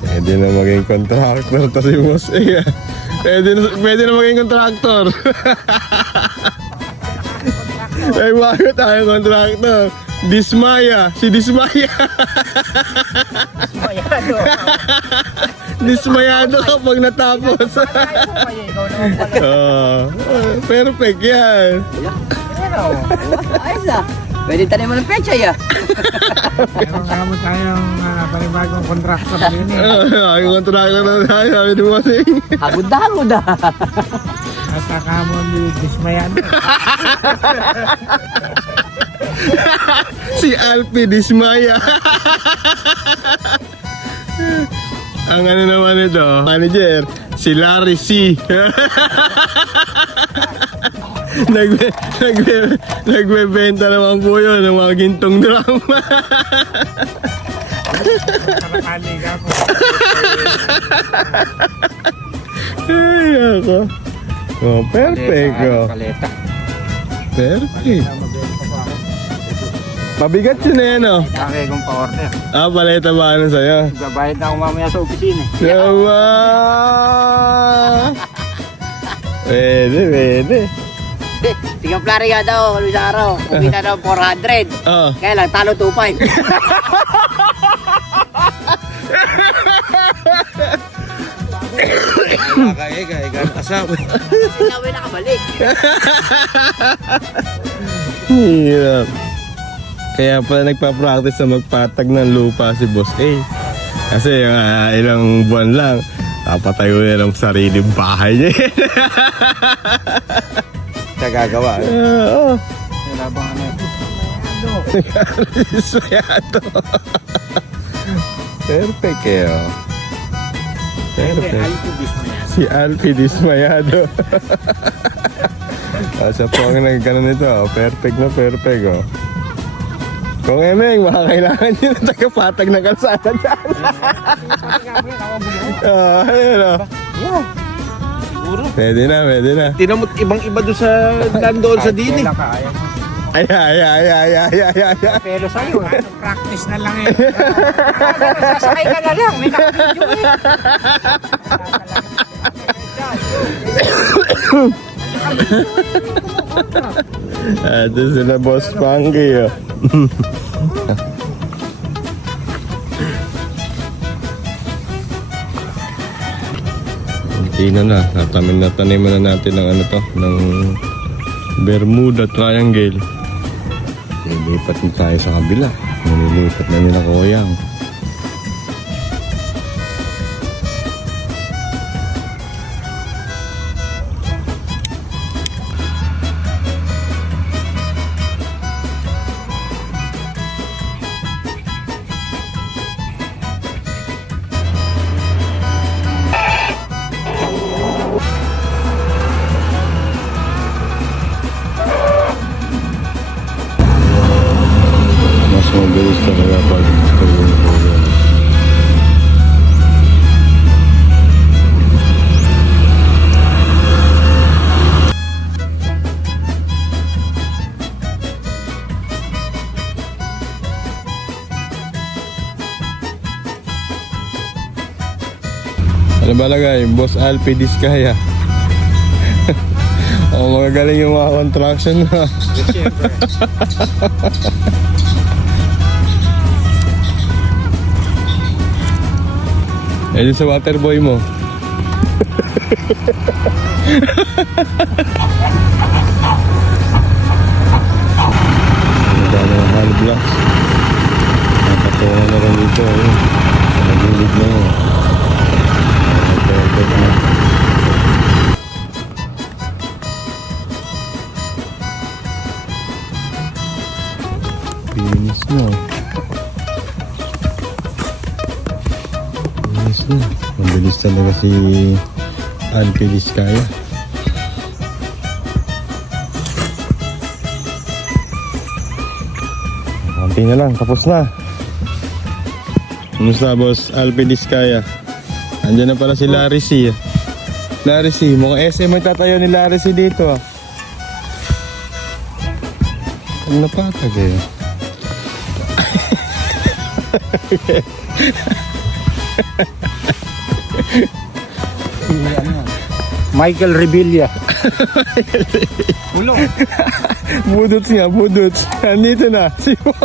Pwede na maging contractor to si Boss A. Pwede na maging contractor. Ay, bakit tayo contractor? Dismaya. Si Dismaya. Dismayado. Dismayado kapag natapos. Perfect yan. Ayos ah. Pwede tayo mo ng pecha ya. Meron nga mo tayong panibagong contractor din eh. Ay, contractor na tayo. Sabi ni Boss A. Hagod ah. Asa ka mo dismayado. Si Alfie Dismaya. Ang ano naman ito, manager, si Larry C. Nagbebenta naman po yun ng mga gintong drum. Nakakali ka po. Ay, ako. Oh, perfect. Oh. Paleta. Perfect. Mabenta po ako. Mabigat yun na yan, oh. Kaya kong pa-order. Paleta ba ano sa'yo? Babayad na ako mamaya sa opisina. Yawa! Pwede. Tingnan plari nga daw, Luis Araw. Kumita daw 400. Oh. Kaya lang, talo 2.5. Kaya asawa. Sinabi nakabalik. Hirap. Kaya pala nagpa-practice na magpatag ng lupa si Boss A. Kasi yung ilang buwan lang, napatayo na ng sariling bahay niya. Nagagawa. Oo. Wala bang ano ito? Dismayado. Perfect eh, oh. Perfect. Si Alfie Dismayado. Siya po ang nagkaroon nito, oh. Perfect na perfect, oh. Kung Emeng, baka kailangan nyo na tagapatag ng kalsada dyan. Ayun, oh. Siguro. Pwede na. Tinamot ibang-iba doon sa nandoon sa dini. Ay. Pero sa'yo, practice na lang eh. Sasakay ka na lang, may nakabidyo eh. Ito sila Boss Pangy, oh. Tina na, nataniman na natin ng ano to, ng Bermuda Triangle. Lilipat na tayo sa kabila. Nililipat na nila Koyang. Mas mabilis talaga pag ano ba lagay? Boss Alfie Discaya. Magagaling yung mga contraction na. Eh, sa waterboy mo. Ang dami ng hollow blocks. Nakatungan na rin dito. Ayun. Sa nagulid na yun. Perfect na. Pinis na. Pinis na. Mabilis talaga si Alfie Discaya. Konti na lang, tapos na. Kumusta boss Alfie Discaya? Andiyan na pala si Larry C. Larry C, mukhang SM may tatayo ni Larry C dito ah. Ang napatag eh. Michael Revilla. Ulo. Budots nga, budots. Nandito na, si Mom.